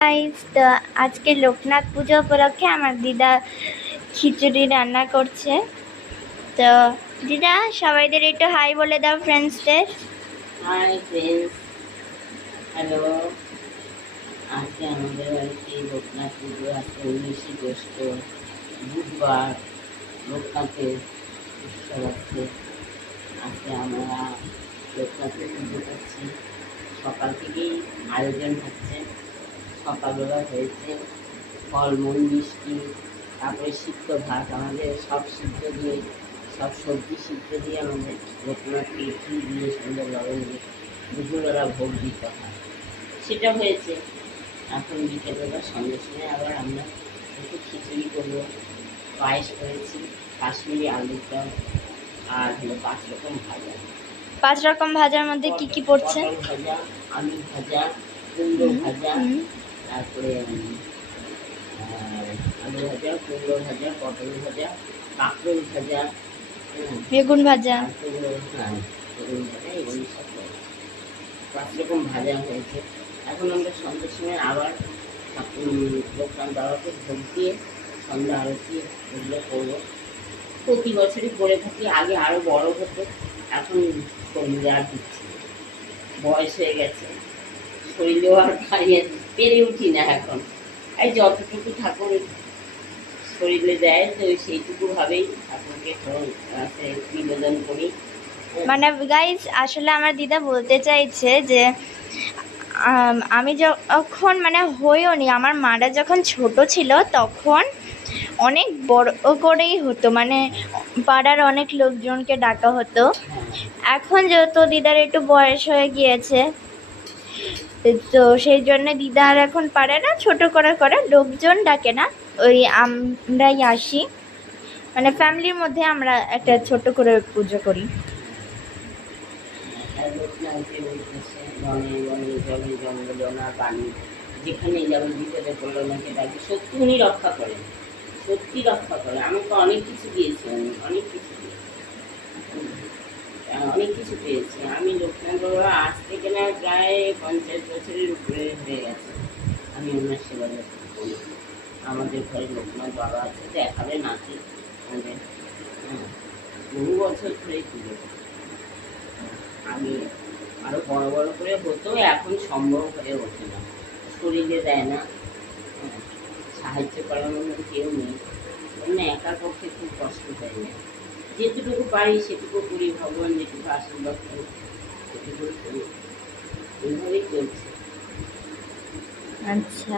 Guys, তো আজকে লোকনাথ পুজো উপলক্ষে আমার দিদা খিচুড়ি রান্না করছে। তো দিদা, সবাইদের একটু হাই বলে দাও ফ্রেন্ডসদের। Hi friends, hello. আজকে আমাদের বাড়িতে লোকনাথ পুজো আছে 19 জ্যৈষ্ঠ বুধবার। লোকনাথের উৎসব আছে। আজকে আমরা লোকনাথের পুজো করছি। সকাল থেকেই আয়োজন হচ্ছে। সকালবেলা হয়েছে ফলমূল, মিষ্টি, তারপরে সিদ্ধ ভাত, আমাদের সব সিদ্ধ দিয়ে, সব সবজি সিদ্ধ দিয়ে আমাদের লোকনাথকে ঘি দিয়ে সুন্দর লবণ দিয়ে দুপুরবেলা ভোগ দিতে হয়। সেটা হয়েছে। এখন বিকেলবেলা সঙ্গে সঙ্গে আবার আমরা একটু খিচুড়ি করবো। পায়েস করেছি, কাশ্মীরি আলুর দম, আর হলো 5 রকম ভাজা। 5 রকম ভাজার মধ্যে কি কি পড়ছে? পটল ভাজা, আলু ভাজা, কুমড়ো ভাজা, তারপরে আলু ভাজা, কুমড়ো ভাজা, পটল ভাজা, কাঁকরোল ভাজা, বেগুন ভাজা। বেগুন ভাজা, এগুলি সব 5 রকম ভাজা হয়েছে। এখন আমরা সন্ধ্যের সময় আবার লোকনাথ বাবাকে ভোগ দিয়ে সন্ধ্যা আরতি এগুলো করবো। প্রতি বছরই করে থাকি। আগে আরও বড় হতো, এখন শরীরে আর দিচ্ছি, বয়স হয়ে গেছে, শরীরেও আর পেরে উঠি না এখন। এই যতটুকু ঠাকুর শরীরে দেয়, তো সেইটুকু ভাবেই ঠাকুরকে নিবেদন করি। মানে গাইস, আসলে আমার দিদা বলতে চাইছে যে আমি যখন হইও নি, আমার মারা যখন ছোট ছিল তখন অনেক বড় করেই হতো, পাড়ার অনেক লোকজনকে ডাকা হতো। এখন যেহেতু দিদার একটু বয়স হয়ে গিয়েছে, তো সেই জন্য দিদা আর এখন পারে না, ছোট করে করে লোকজন ডাকে না, ওই আমরাই আসি, ফ্যামিলির মধ্যে আমরা একটা ছোট করে পুজো করি। যেখানে যেমন বিপদে পড়লো ওনাকে ডাকি, সত্যি উনি রক্ষা করেন, সত্যি রক্ষা করে। আমি তো অনেক কিছু দিয়েছি, অনেক কিছু পেয়েছি। আমি লোকনাথ বাবা আজ থেকে না প্রায় 50 বছরের উপরে হয়ে গেছে আমি ওনার সেবা করি। আমাদের ঘরে লোকনাথ বাবা আছে, দেখাবে নাকি আমাদের বহু বছর ধরে পুজো। আগে আরো বড় বড় করে হতো, এখন সম্ভব হয়ে ওঠে না, শরীরে দেয় না, সাহায্য করার মতো কেউ নেই। একার পক্ষে খুব কষ্ট হয়ে যায়। যেটুকু পারি সেটুকু করি, ভগবান যেটুকু আশীর্বাদ করি সেটুকু করি, এইভাবেই চলছে। আচ্ছা।